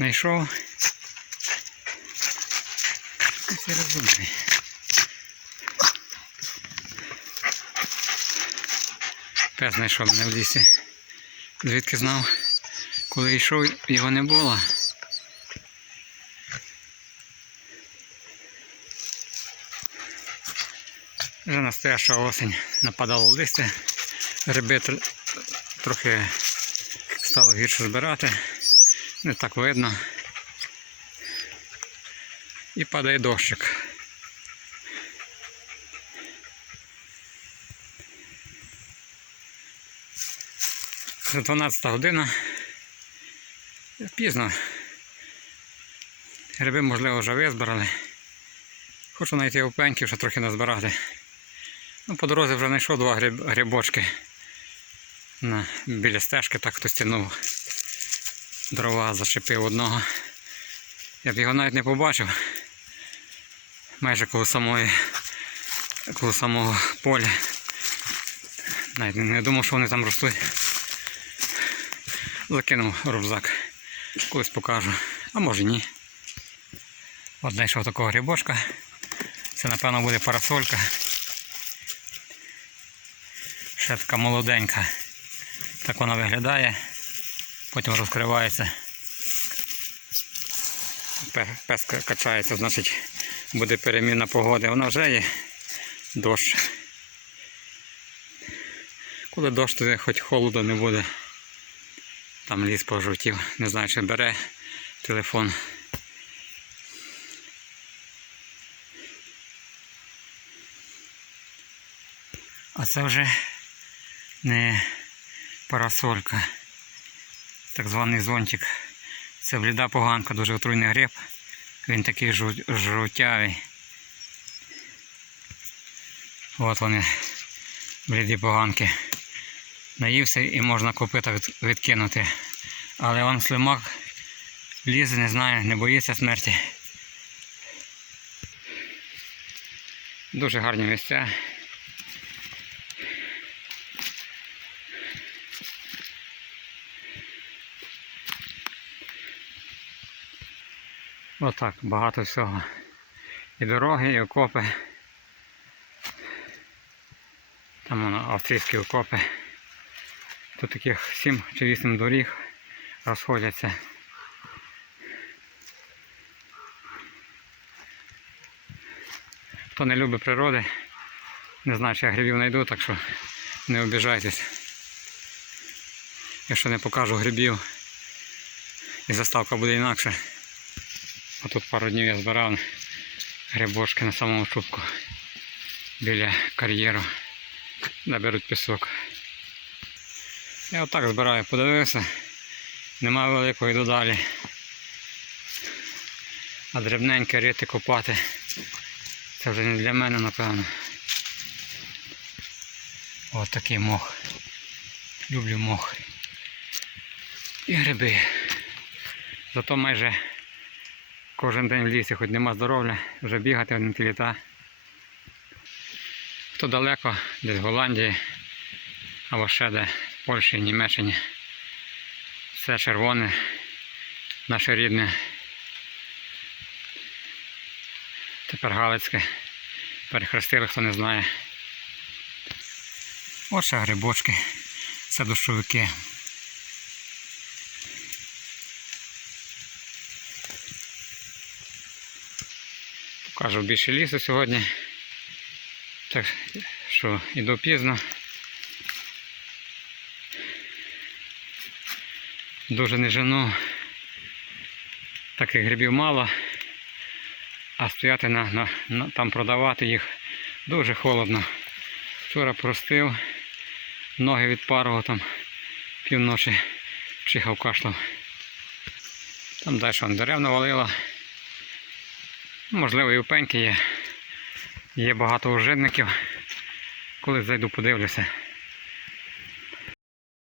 знайшов. Це розумний. Пес знайшов мене в лісі. Звідки знав, коли йшов, його не було. Вже настояща осінь нападало листя, гриби трохи стало гірше збирати, не так видно. І падає дощик. Вже 12 година. Пізно. Гриби, можливо, вже визбирали. Хочу знайти опеньків, ще трохи назбирати. Ну, по дорозі вже знайшов два гриб, грибочки. На, біля стежки так хтось тянув. Дрова зачепив одного. Я б його навіть не побачив. Майже коло самої, коло самого поля. Навіть не думав, що вони там ростуть. Закинув рюкзак. Колись покажу. А може ні. От знайшов такого грибочка. Це напевно буде парасолька. Ще така молоденька. Так вона виглядає. Потім розкривається. Пе- Пес качається, значить буде переміна погоди. Вона вже є дощ. Коли дощ, то хоч холоду не буде. Там ліс пожовтів. Не знаю, чи бере телефон. А це вже не парасолька. Так званий зонтик. Це бліда поганка, дуже отруйний гриб. Він такий жовтявий. От вони, бліді поганки. Наївся і можна копита відкинути. Але он слимак лізе, не знає, не боїться смерті. Дуже гарні місця. Отак, багато всього. І дороги, і окопи. Там воно австрійські окопи. Тут таких 7 чи 8 доріг розходяться. Хто не любить природи, не знаю, чи я грибів знайду, так що не обіжайтесь. Якщо не покажу грибів, і заставка буде інакше. А тут пару днів я збирав грибочки на самому чубку біля кар'єру, де беруть пісок. Я отак збираю, подивився, немає великого йду далі. А дрібненьке рити копати. Це вже не для мене, напевно. Ось такий мох. Люблю мох. І гриби. Зато майже кожен день в лісі, хоч нема здоров'я, вже бігати ті літа. Хто далеко, десь в Голландії, або ще де, в Польщі, Німеччині. Все червоне, наше рідне. Тепер Галицьке. Перехрестили, хто не знає. Ось грибочки. Це дощовики. Покажу більше лісу сьогодні. Так що йду пізно. Дуже не жену. Таких грибів мало. А стояти на, на, на, там продавати їх дуже холодно. Вчора простив, ноги відпарував там півночі пчихав кашлем. Там далі дерев навалило. Можливо, і у пеньки є. Є багато ужинників. Коли зайду, подивлюся.